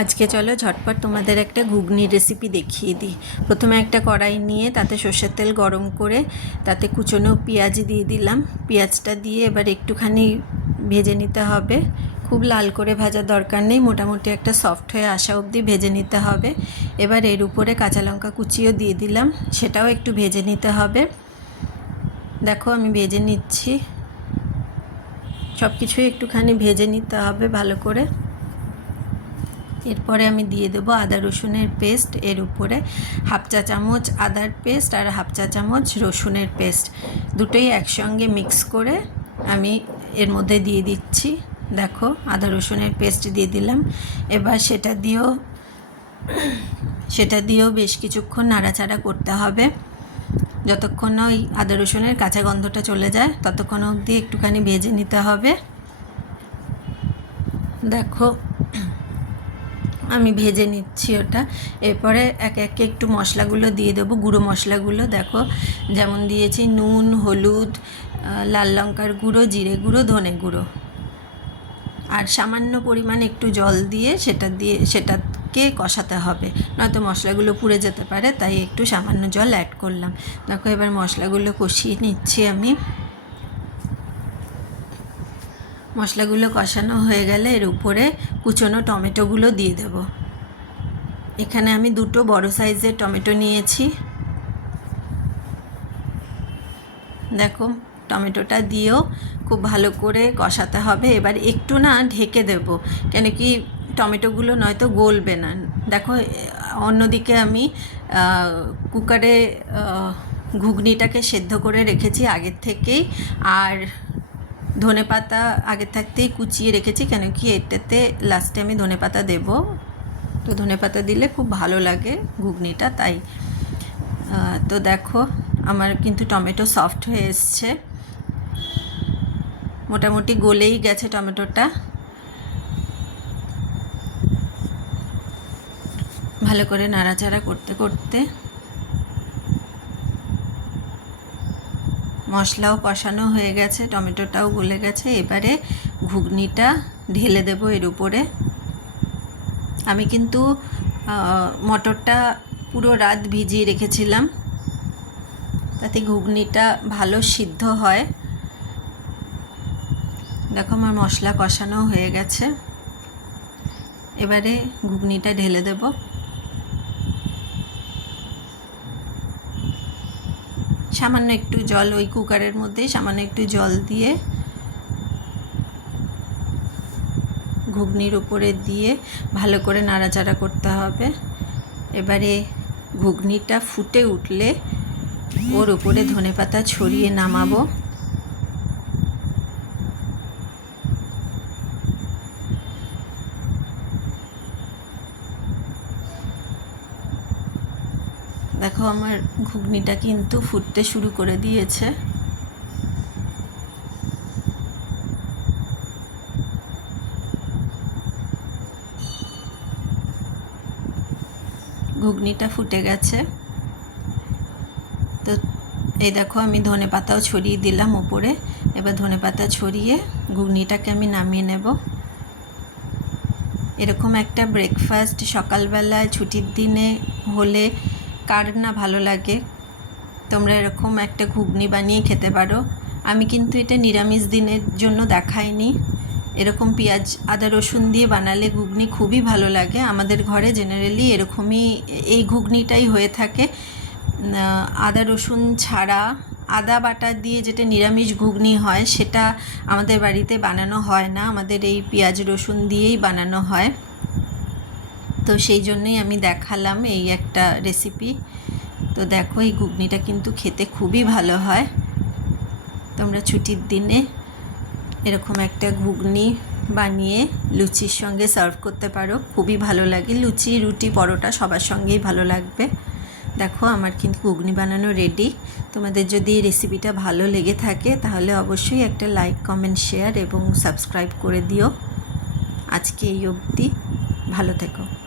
আজকে চলো ঝটপট তোমাদের একটা ঘুগনির রেসিপি দেখিয়ে দিই। প্রথমে একটা কড়াই নিয়ে তাতে সর্ষের তেল গরম করে তাতে কুচনো পেঁয়াজ দিয়ে দিলাম। পেঁয়াজটা দিয়ে এবার একটুখানি ভেজে নিতে হবে। খুব লাল করে ভাজার দরকার নেই, মোটামুটি একটা সফট হয়ে আসা অবধি ভেজে নিতে হবে। এবার এর উপরে কাঁচা লঙ্কা কুচিও দিয়ে দিলাম, সেটাও একটু ভেজে নিতে হবে। দেখো আমি ভেজে নিচ্ছি। সব কিছুই একটুখানি ভেজে নিতে হবে ভালো করে। এরপরে আমি দিয়ে দেবো আদা রসুনের পেস্ট, এর উপরে হাফ চা চামচ আদার পেস্ট আর হাফ চা চামচ রসুনের পেস্ট। দুটোই একসঙ্গে মিক্স করে আমি এর মধ্যে দিয়ে দিচ্ছি। দেখো, আদা রসুনের পেস্ট দিয়ে দিলাম। এবার সেটা দিয়েও সেটা দিয়েও বেশ কিছুক্ষণ নাড়াচাড়া করতে হবে। যতক্ষণ না ওই আদা রসুনের কাঁচা গন্ধটা চলে যায়, ততক্ষণ অবধি একটুখানি ভেজে নিতে হবে। দেখো আমি ভেজে নিচ্ছি ওটা। এরপরে এক একে একটু মশলাগুলো দিয়ে দেবো। গুঁড়ো মশলাগুলো দেখো, যেমন দিয়েছি নুন, হলুদ লাল লঙ্কার গুঁড়ো, জিরে গুঁড়ো, ধনে গুঁড়ো। আর সামান্য পরিমাণ একটু জল দিয়ে সেটা দিয়ে, সেটাকে কষাতে হবে। নয়তো মশলাগুলো পুড়ে যেতে পারে, তাই একটু সামান্য জল অ্যাড করলাম। দেখো এবার মশলাগুলো কষিয়ে নিচ্ছি আমি। মশলাগুলো কষানো হয়ে গেলে এর উপরে কুচনো টমেটোগুলো দিয়ে দেব। এখানে আমি দুটো বড় সাইজের টমেটো নিয়েছি। দেখো, টমেটোটা দিয়েও খুব ভালো করে কষাতে হবে। এবার একটু না ঢেকে দেব, কেন কি টমেটোগুলো নয়তো গলবে না। দেখো, অন্যদিকে আমি কুকারে ঘুগনিটাকে সেদ্ধ করে রেখেছি আগের থেকেই। আর ধনে পাতা আগে থাকতেই কুচিয়ে রেখেছি কেন কি এটাতে লাস্টে আমি ধনে পাতা দেবো। তো ধনে পাতা দিলে খুব ভালো লাগে ঘুগনিটা, তাই। তো দেখো, আমার কিন্তু টমেটো সফট হয়ে এসছে। মোটামুটি গলেই গেছে টমেটোটা। ভালো করে নাড়াচাড়া করতে করতে। মশলাও কষানো হয়ে গেছে, টমেটোটাও গলে গেছে। এবারে ঘুগনিটা ঢেলে দেব এর উপরে। আমি কিন্তু মটরটা পুরো রাত ভিজিয়ে রেখেছিলাম। তাতে ঘুগনিটা ভালো সিদ্ধ হয়। দেখো আমার মশলা কষানো হয়ে গেছে। এবারে ঘুগনিটা ঢেলে দেবো। সামান্য একটু জল ওই কুকারের মধ্যে সামান্য একটু জল দিয়ে ঘুগনির উপরে দিয়ে ভালো করে নাড়াচাড়া করতে হবে। এবারে ঘুগনিটা ফুটে উঠলে ওর উপরে ধনে পাতা ছড়িয়ে নামাবো। দেখো আমার ঘুগনিটা কিন্তু ফুটতে শুরু করে দিয়েছে। ঘুগনিটা ফুটে গেছে। তো এই দেখো আমি ধনে পাতাও ছড়িয়ে দিলাম ওপরে এবার ধনে পাতা ছড়িয়ে ঘুগনিটাকে আমি নামিয়ে নেব। এরকম একটা ব্রেকফাস্ট সকালবেলায় ছুটির দিনে হলে কার না ভালো লাগে? তোমরা এরকম একটা ঘুগনি বানিয়ে খেতে পারো। আমি কিন্তু এটা নিরামিষ দিনের জন্য দেখাইনি। এরকম পেঁয়াজ, আদা, রসুন দিয়ে বানালে ঘুগনি খুবই ভালো লাগে। আমাদের ঘরে জেনারেলি এরকমই এই ঘুগনিটাই হয়ে থাকে। আদা, রসুন ছাড়া আদা বাটা দিয়ে যেটা নিরামিষ ঘুগনি হয়, সেটা আমাদের বাড়িতে বানানো হয় না। আমাদের এই পেঁয়াজ, রসুন দিয়েই বানানো হয়। তো সেই জন্যই আমি দেখালাম এই একটা রেসিপি তো দেখো, এই ঘুগনিটা কিন্তু খেতে খুবই ভালো হয়। তোমরা ছুটির দিনে এরকম একটা ঘুগনি বানিয়ে লুচির সঙ্গে সার্ভ করতে পারো। খুবই ভালো লাগে। লুচি, রুটি, পরোটা সবার সঙ্গেই ভালো লাগবে। দেখো, আমার কিন্তু ঘুগনি বানানো রেডি তোমাদের যদি রেসিপিটা ভালো লেগে থাকে, তাহলে অবশ্যই একটা লাইক কমেন্ট শেয়ার এবং সাবস্ক্রাইব করে দিও। আজকে এই অবধি। ভালো থেকো।